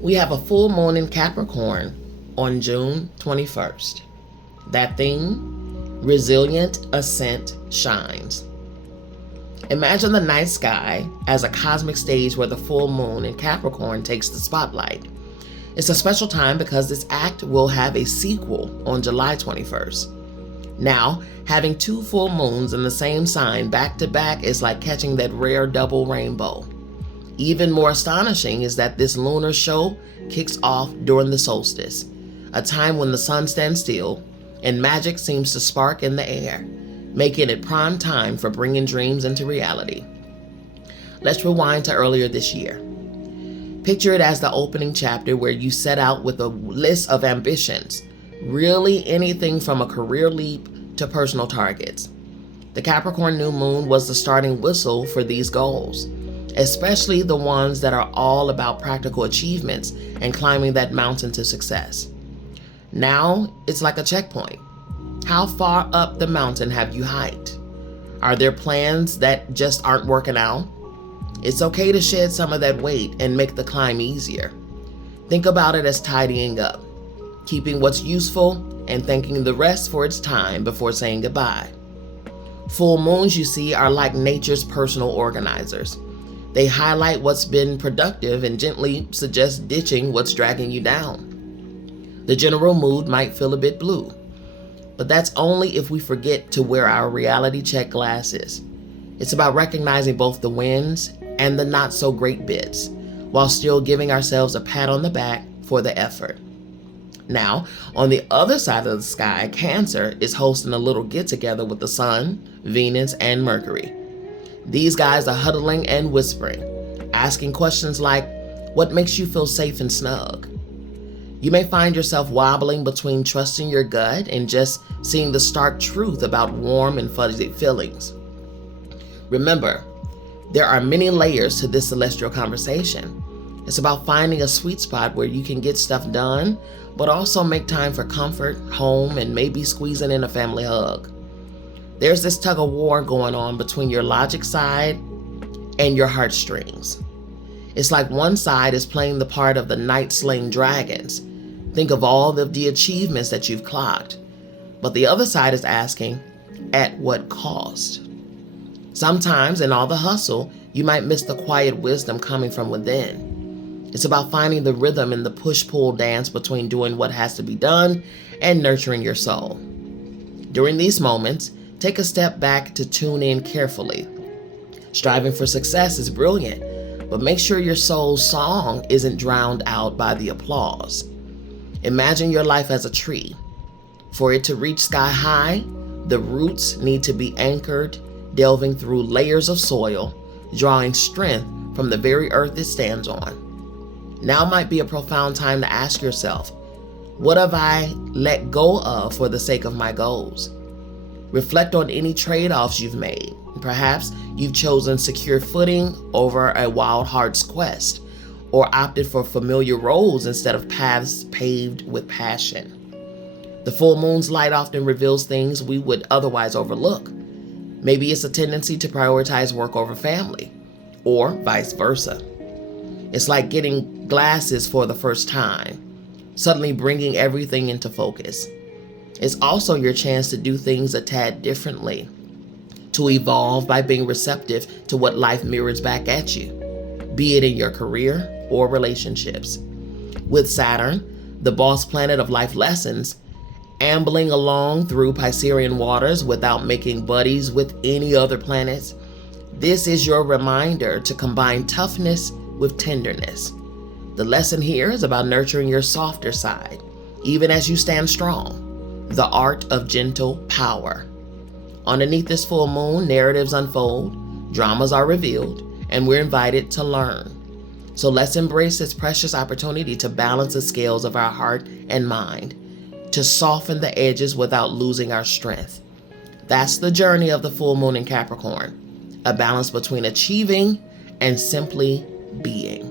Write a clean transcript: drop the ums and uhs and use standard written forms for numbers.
We have a full moon in Capricorn on June 21st. That theme, resilient ascent shines. Imagine the night sky as a cosmic stage where the full moon in Capricorn takes the spotlight. It's a special time because this act will have a sequel on July 21st. Now, having two full moons in the same sign back to back is like catching that rare double rainbow. Even more astonishing is that this lunar show kicks off during the solstice, a time when the sun stands still and magic seems to spark in the air, making it prime time for bringing dreams into reality. Let's rewind to earlier this year. Picture it as the opening chapter where you set out with a list of ambitions, really anything from a career leap to personal targets. The Capricorn new moon was the starting whistle for these goals, especially the ones that are all about practical achievements and climbing that mountain to success. Now it's like a checkpoint. How far up the mountain have you hiked? Are there plans that just aren't working out? It's okay to shed some of that weight and make the climb easier. Think about it as tidying up, keeping what's useful and thanking the rest for its time before saying goodbye. Full moons, you see, are like nature's personal organizers. They highlight what's been productive and gently suggest ditching what's dragging you down. The general mood might feel a bit blue, but that's only if we forget to wear our reality check glasses. It's about recognizing both the wins and the not so great bits, while still giving ourselves a pat on the back for the effort. Now, on the other side of the sky, Cancer is hosting a little get-together with the Sun, Venus, and Mercury. These guys are huddling and whispering, asking questions like, what makes you feel safe and snug? You may find yourself wobbling between trusting your gut and just seeing the stark truth about warm and fuzzy feelings. Remember, there are many layers to this celestial conversation. It's about finding a sweet spot where you can get stuff done, but also make time for comfort, home, and maybe squeezing in a family hug. There's this tug of war going on between your logic side and your heartstrings. It's like one side is playing the part of the knight slaying dragons. Think of all of the achievements that you've clocked. But the other side is asking, at what cost? Sometimes in all the hustle, you might miss the quiet wisdom coming from within. It's about finding the rhythm in the push-pull dance between doing what has to be done and nurturing your soul. During these moments, take a step back to tune in carefully. Striving for success is brilliant, but make sure your soul's song isn't drowned out by the applause. Imagine your life as a tree. For it to reach sky high, the roots need to be anchored, delving through layers of soil, drawing strength from the very earth it stands on. Now might be a profound time to ask yourself, what have I let go of for the sake of my goals? Reflect on any trade-offs you've made. Perhaps you've chosen secure footing over a wild heart's quest, or opted for familiar roads instead of paths paved with passion. The full moon's light often reveals things we would otherwise overlook. Maybe it's a tendency to prioritize work over family, or vice versa. It's like getting glasses for the first time, suddenly bringing everything into focus. It's also your chance to do things a tad differently, to evolve by being receptive to what life mirrors back at you, be it in your career or relationships. With Saturn, the boss planet of life lessons, ambling along through Piscean waters without making buddies with any other planets, this is your reminder to combine toughness with tenderness. The lesson here is about nurturing your softer side, even as you stand strong, the art of gentle power. Underneath this full moon, narratives unfold, dramas are revealed, and we're invited to learn. So let's embrace this precious opportunity to balance the scales of our heart and mind, to soften the edges without losing our strength. That's the journey of the full moon in Capricorn, a balance between achieving and simply being.